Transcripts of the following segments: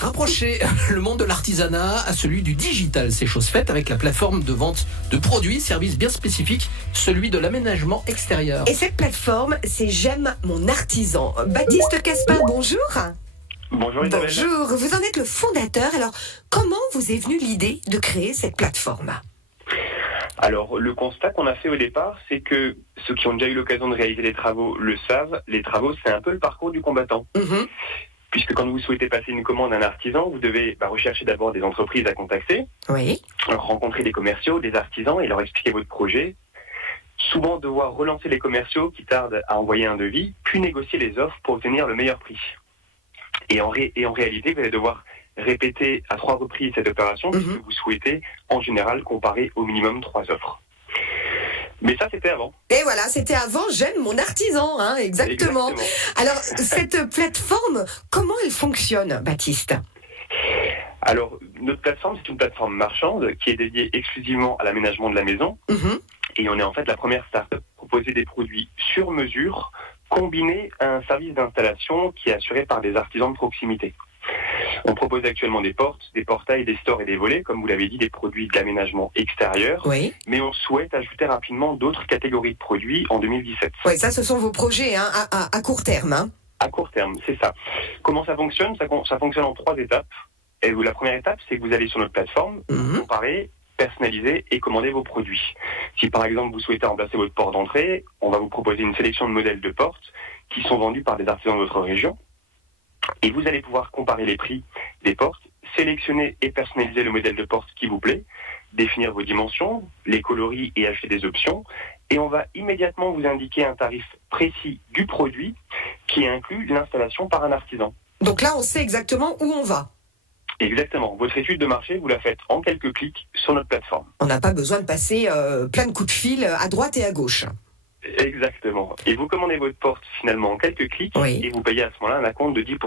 Rapprocher le monde de l'artisanat à celui du digital, c'est chose faite avec la plateforme de vente de produits, services bien spécifiques, celui de l'aménagement extérieur. Et cette plateforme, c'est J'aime mon artisan. Baptiste Caspar, bonjour. Bonjour Isabelle. Bonjour, vous en êtes le fondateur. Alors, comment vous est venue l'idée de créer cette plateforme ? Alors, le constat qu'on a fait au départ, c'est que ceux qui ont déjà eu l'occasion de réaliser les travaux le savent, les travaux, c'est un peu le parcours du combattant. Puisque quand vous souhaitez passer une commande à un artisan, vous devez rechercher d'abord des entreprises à contacter, Oui. rencontrer des commerciaux, des artisans et leur expliquer votre projet. Souvent devoir relancer les commerciaux qui tardent à envoyer un devis, puis négocier les offres pour obtenir le meilleur prix. Et en réalité, vous allez devoir répéter à 3 reprises cette opération puisque vous souhaitez en général comparer au minimum 3 offres. Mais ça, c'était avant. Et voilà, c'était avant J'aime mon artisan, exactement. Alors, cette plateforme, comment elle fonctionne, Baptiste ? Alors, notre plateforme, c'est une plateforme marchande qui est dédiée exclusivement à l'aménagement de la maison. Et on est en fait la première start-up à proposer des produits sur mesure, combinés à un service d'installation qui est assuré par des artisans de proximité. On propose actuellement des portes, des portails, des stores et des volets, comme vous l'avez dit, des produits d'aménagement extérieur. Oui. Mais on souhaite ajouter rapidement d'autres catégories de produits en 2017. Oui, ça, ce sont vos projets à court terme. À court terme, c'est ça. Comment ça fonctionne ? Ça fonctionne en 3 étapes. Et la première étape, c'est que vous allez sur notre plateforme, comparer, personnaliser et commander vos produits. Si par exemple vous souhaitez remplacer votre porte d'entrée, on va vous proposer une sélection de modèles de portes qui sont vendus par des artisans de votre région. Et vous allez pouvoir comparer les prix des portes, sélectionner et personnaliser le modèle de porte qui vous plaît, définir vos dimensions, les coloris et acheter des options. Et on va immédiatement vous indiquer un tarif précis du produit qui inclut l'installation par un artisan. Donc là, on sait exactement où on va. Exactement. Votre étude de marché, vous la faites en quelques clics sur notre plateforme. On n'a pas besoin de passer plein de coups de fil à droite et à gauche. Exactement. Et vous commandez votre porte finalement en quelques clics et vous payez à ce moment-là un acompte de 10%.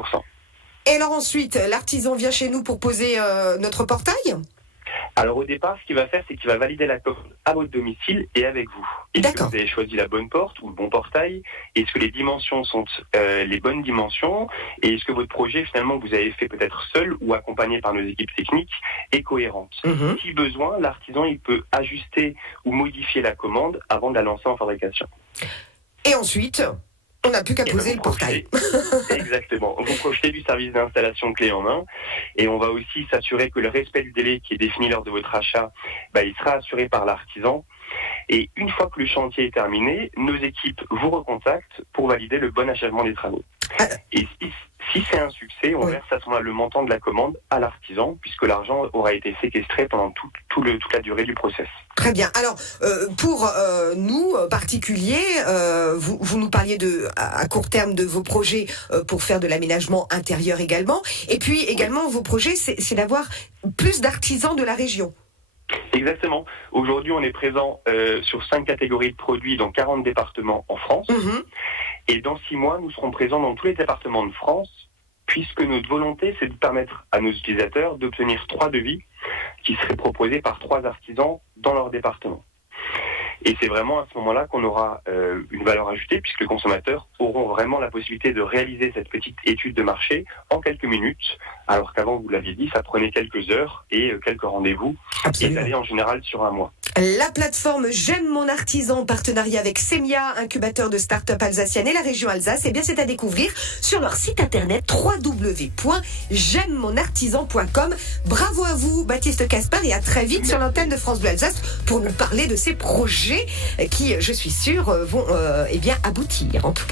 Et alors ensuite, l'artisan vient chez nous pour poser notre portail ? Alors au départ, ce qu'il va faire, c'est qu'il va valider la commande à votre domicile et avec vous. Est-ce que vous avez choisi la bonne porte ou le bon portail ? Est-ce que les dimensions sont les bonnes dimensions ? Et est-ce que votre projet, finalement, que vous avez fait peut-être seul ou accompagné par nos équipes techniques, est cohérente ? Si besoin, l'artisan il peut ajuster ou modifier la commande avant de la lancer en fabrication. Et ensuite, on n'a plus qu'à poser le portail. Exactement. Vous profitez du service d'installation clé en main et on va aussi s'assurer que le respect du délai qui est défini lors de votre achat, il sera assuré par l'artisan. Et une fois que le chantier est terminé, nos équipes vous recontactent pour valider le bon achèvement des travaux. Et si c'est un succès, on verse à ce moment-là le montant de la commande à l'artisan, puisque l'argent aura été séquestré pendant toute la durée du process. Très bien. Alors, pour nous, particuliers, vous nous parliez à court terme de vos projets pour faire de l'aménagement intérieur également. Et puis également, vos projets, c'est d'avoir plus d'artisans de la région. Exactement. Aujourd'hui, on est présent sur 5 catégories de produits dans 40 départements en France. Et dans 6 mois, nous serons présents dans tous les départements de France, puisque notre volonté, c'est de permettre à nos utilisateurs d'obtenir 3 devis qui seraient proposés par 3 artisans dans leur département. Et c'est vraiment à ce moment-là qu'on aura une valeur ajoutée, puisque les consommateurs auront vraiment la possibilité de réaliser cette petite étude de marché en quelques minutes, alors qu'avant, vous l'aviez dit, ça prenait quelques heures et quelques rendez-vous, étalés en général sur un mois. La plateforme J'aime mon artisan, en partenariat avec Semia, incubateur de start-up alsacienne et la région Alsace, c'est à découvrir sur leur site internet www.j'aimemonartisan.com. Bravo à vous, Baptiste Caspar, et à très vite sur l'antenne de France Bleu Alsace pour nous parler de ces projets qui, je suis sûre, vont aboutir en tout cas.